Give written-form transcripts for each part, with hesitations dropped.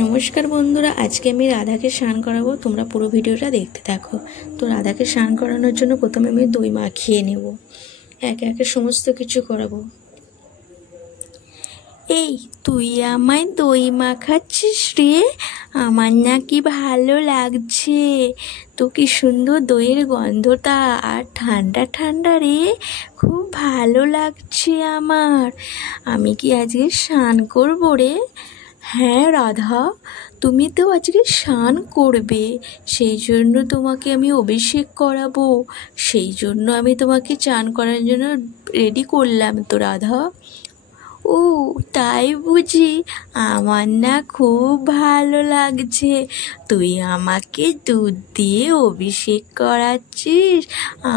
নমস্কার বন্ধুরা, আজকে আমি রাধাকে স্নান করাবো। তোমরা পুরো ভিডিওটা দেখতে থাকো। তো রাধাকে স্নান করানোর জন্য প্রথমে আমি দই মাখিয়ে নেব, একে একে সমস্ত কিছু করাবো। এই তুই আমায় দই মাখাচ্ছিস রে? আমার না কি ভালো লাগছে। তো কি সুন্দর দইয়ের গন্ধটা, আর ঠান্ডা ঠান্ডা রে, খুব ভালো লাগছে আমার। আমি কি আজকে স্নান করবো রে? হ্যাঁ রাধা, তুমি তো আজকে স্নান করবে, সেই জন্য তোমাকে আমি অভিষেক করাবো। সেই জন্য আমি তোমাকে চান করার জন্য রেডি করলাম তো রাধা। ও তাই বুঝি? আমার না খুব ভালো লাগছে, তুই আমাকে দুধ দিয়ে অভিষেক করাচ্ছিস।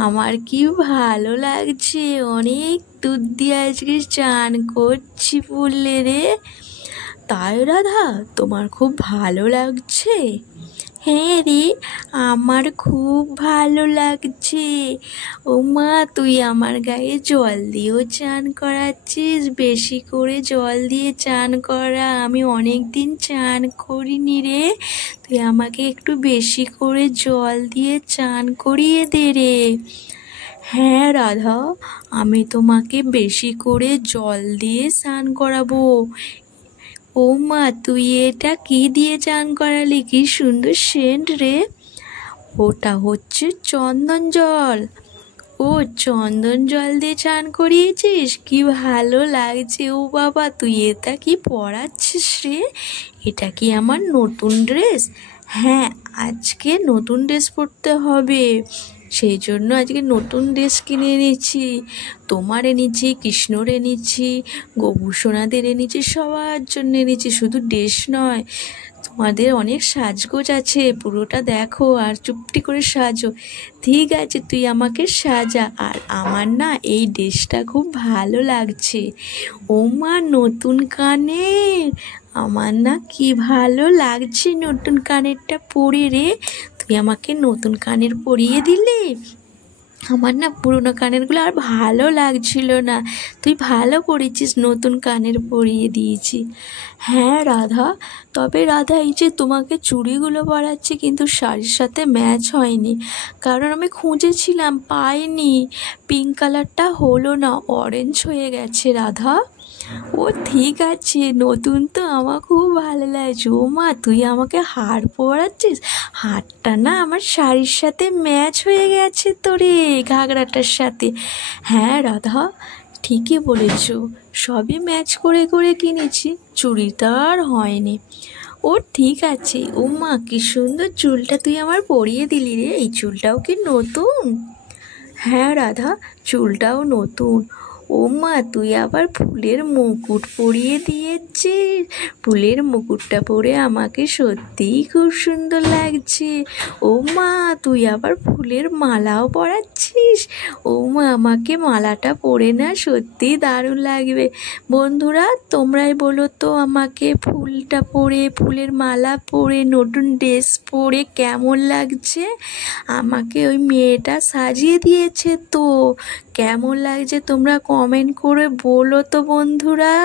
আমার কি ভালো লাগছে, অনেক দুধ দিয়ে আজকে চান করছি বললে রে। তাই রাধা, তোমার খুব ভালো লাগছে? হ্যাঁ রে, আমার খুব ভালো লাগছে। ও মা, তুই আমার গায়ে জল দিয়েও চান করাচ্ছিস? বেশি করে জল দিয়ে চান করা, আমি অনেক দিন চান করিনি রে। তুই আমাকে একটু বেশি করে জল দিয়ে চান করিয়ে দে রে। হ্যাঁ রাধা, আমি তোমাকে বেশি করে জল দিয়ে স্নান করাবো। ও মা, তুই এটা কি দিয়ে চান করালি? কি সুন্দর সেন্ট রে। ওটা হচ্ছে চন্দন জল। ও চন্দন জল দিয়ে চান করিয়েছিস, কি ভালো লাগছে। ও বাবা, তুই এটা কি পরাচ্ছিস রে? এটা কি আমার নতুন ড্রেস? হ্যাঁ, আজকে নতুন ড্রেস পরতে হবে, সেই জন্য আজকে নতুন ড্রেস কিনে এনেছি। তোমার এনেছি, কৃষ্ণর এনেছি, গোপুসোনাদের এনেছি, সবার জন্য এনেছি। শুধু ড্রেস নয়, তোমাদের অনেক সাজগোজ আছে, পুরোটা দেখো আর চুপটি করে সাজো। ঠিক আছে, তুই আমাকে সাজা। আর আমার না এই ড্রেসটা খুব ভালো লাগছে। ও মা, নতুন কানের, আমার না কি ভালো লাগছে নতুন কানেরটা পরে রে। তুই আমাকে নতুন কানের পরিয়ে দিলি। আমার না পুরোনো কানেরগুলো আর ভালো লাগছিল না, তুই ভালো করেছিস, নতুন কানের পরিয়ে দিয়েছি। হ্যাঁ রাধা, তবে রাধা, এই যে তোমাকে চুড়িগুলো পরাচ্ছি কিন্তু শাড়ির সাথে ম্যাচ হয়নি, কারণ আমি খুঁজেছিলাম পাইনি। পিঙ্ক কালারটা হলো না, অরেঞ্জ হয়ে গেছে রাধা। ও ঠিক আছে, নতুন তো আমার খুব ভালো লাগছে। ও মা, তুই আমাকে হার পরাচ্ছিস? হারটা না আমার শাড়ির সাথে ম্যাচ হয়ে গেছে তো রে, ঘাগরাটার সাথে। হ্যাঁ রাধা, ঠিকই বলেছ, সবই ম্যাচ করে করে কিনেছি, চুড়িটা আর হয়নি। ও ঠিক আছে। ও মা, কি সুন্দর চুলটা তুই আমার পরিয়ে দিলি রে। এই চুলটাও কি নতুন? হ্যাঁ রাধা, চুলটাও নতুন। ও মা, তুই আবার ফুলের মুকুট পরিয়ে দিয়েছিস। ফুলের মুকুটটা পরে আমাকে সত্যিই খুব সুন্দর লাগছে। ও মা, তুই আবার ফুলের মালাও পরাচ্ছিস। ও মা, আমাকে মালাটা পরে না সত্যিই দারুণ লাগবে। বন্ধুরা, তোমরাই বলো তো আমাকে, ফুলটা পরে, ফুলের মালা পরে, নতুন ড্রেস পরে কেমন লাগছে? আমাকে ওই মেয়েটা সাজিয়ে দিয়েছে তো, কেমন লাগছে তোমরা কমেন্ট করে বলো তো বন্ধুরা।